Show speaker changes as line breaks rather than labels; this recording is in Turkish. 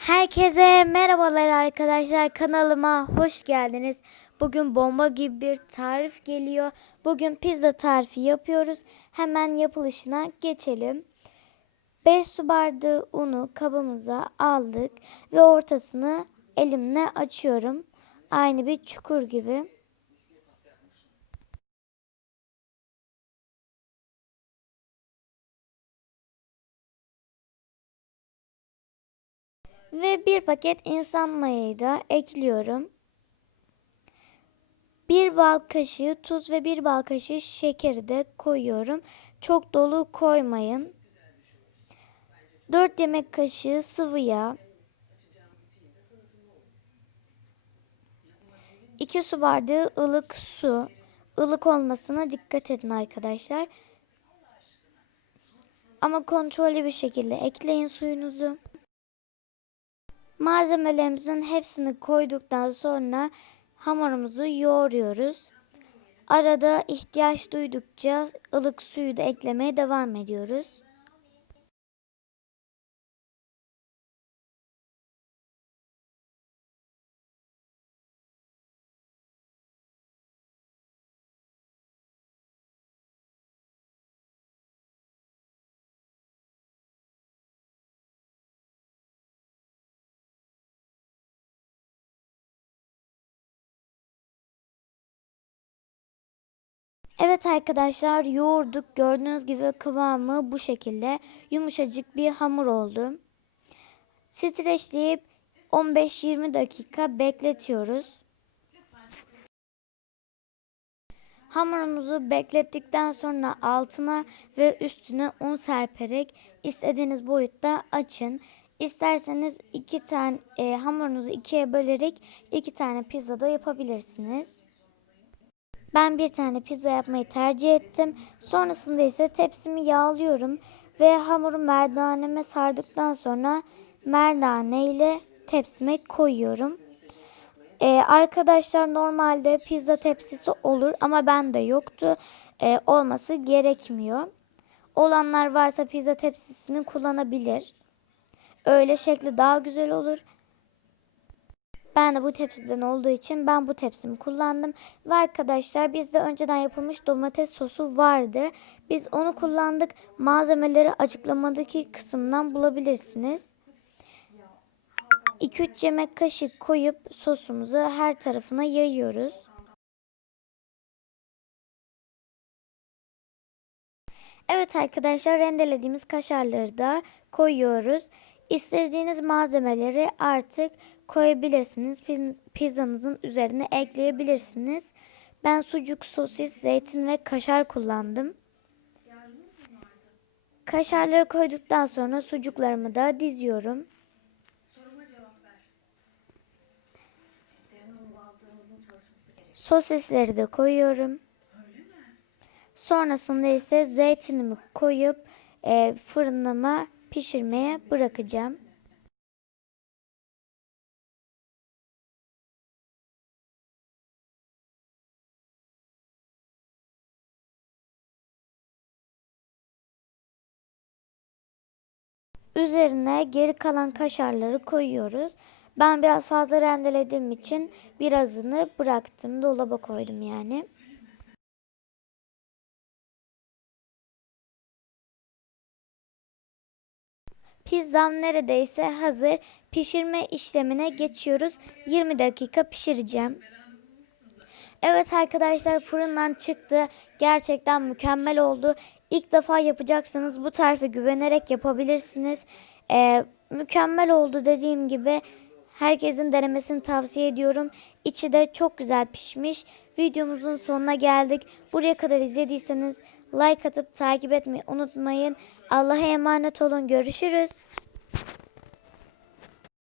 Herkese merhabalar arkadaşlar kanalıma hoş geldiniz. Bugün bomba gibi bir tarif geliyor. Bugün pizza tarifi yapıyoruz. Hemen yapılışına geçelim. 5 su bardağı unu kabımıza aldık ve ortasını elimle açıyorum. Aynı bir çukur gibi. Ve bir paket insan mayayı da ekliyorum. Bir bal kaşığı tuz ve bir bal kaşığı şekeri de koyuyorum. Çok dolu koymayın. 4 yemek kaşığı sıvı yağ. 2 su bardağı ılık su. Ilık olmasına dikkat edin arkadaşlar. Ama kontrollü bir şekilde ekleyin suyunuzu. Malzemelerimizin hepsini koyduktan sonra hamurumuzu yoğuruyoruz. Arada ihtiyaç duydukça ılık suyu da eklemeye devam ediyoruz. Evet arkadaşlar yoğurduk. Gördüğünüz gibi kıvamı bu şekilde yumuşacık bir hamur oldu. Streçleyip 15-20 dakika bekletiyoruz. Hamurumuzu beklettikten sonra altına ve üstüne un serperek istediğiniz boyutta açın. İsterseniz iki tane e, hamurunuzu ikiye bölerek iki tane pizza da yapabilirsiniz. Ben bir tane pizza yapmayı tercih ettim. Sonrasında ise tepsimi yağlıyorum ve hamuru merdaneme sardıktan sonra merdane ile tepsime koyuyorum. Ee, arkadaşlar normalde pizza tepsisi olur ama bende yoktu. Ee, olması gerekmiyor. Olanlar varsa pizza tepsisini kullanabilir. Öyle şekli daha güzel olur. Ben de bu tepsiden olduğu için ben bu tepsimi kullandım. Ve arkadaşlar bizde önceden yapılmış domates sosu vardı. Biz onu kullandık. Malzemeleri açıklamadaki kısımdan bulabilirsiniz. 2-3 yemek kaşık koyup sosumuzu her tarafına yayıyoruz. Evet arkadaşlar rendelediğimiz kaşarları da koyuyoruz. İstediğiniz malzemeleri artık koyabilirsiniz. Pizzanızın üzerine ekleyebilirsiniz. Ben sucuk, sosis, zeytin ve kaşar kullandım. Kaşarları koyduktan sonra sucuklarımı da diziyorum. Sosisleri de koyuyorum. Sonrasında ise zeytinimi koyup e, fırınlama pişirmeye bırakacağım. Üzerine geri kalan kaşarları koyuyoruz. Ben biraz fazla rendelediğim için birazını bıraktım. Dolaba koydum yani. Pizzam neredeyse hazır. Pişirme işlemine geçiyoruz. 20 dakika pişireceğim. Evet arkadaşlar fırından çıktı. Gerçekten mükemmel oldu. İlk defa yapacaksanız bu tarife güvenerek yapabilirsiniz. Ee, mükemmel oldu dediğim gibi. Herkesin denemesini tavsiye ediyorum. İçi de çok güzel pişmiş. Videomuzun sonuna geldik. Buraya kadar izlediyseniz like atıp takip etmeyi unutmayın. Allah'a emanet olun. Görüşürüz.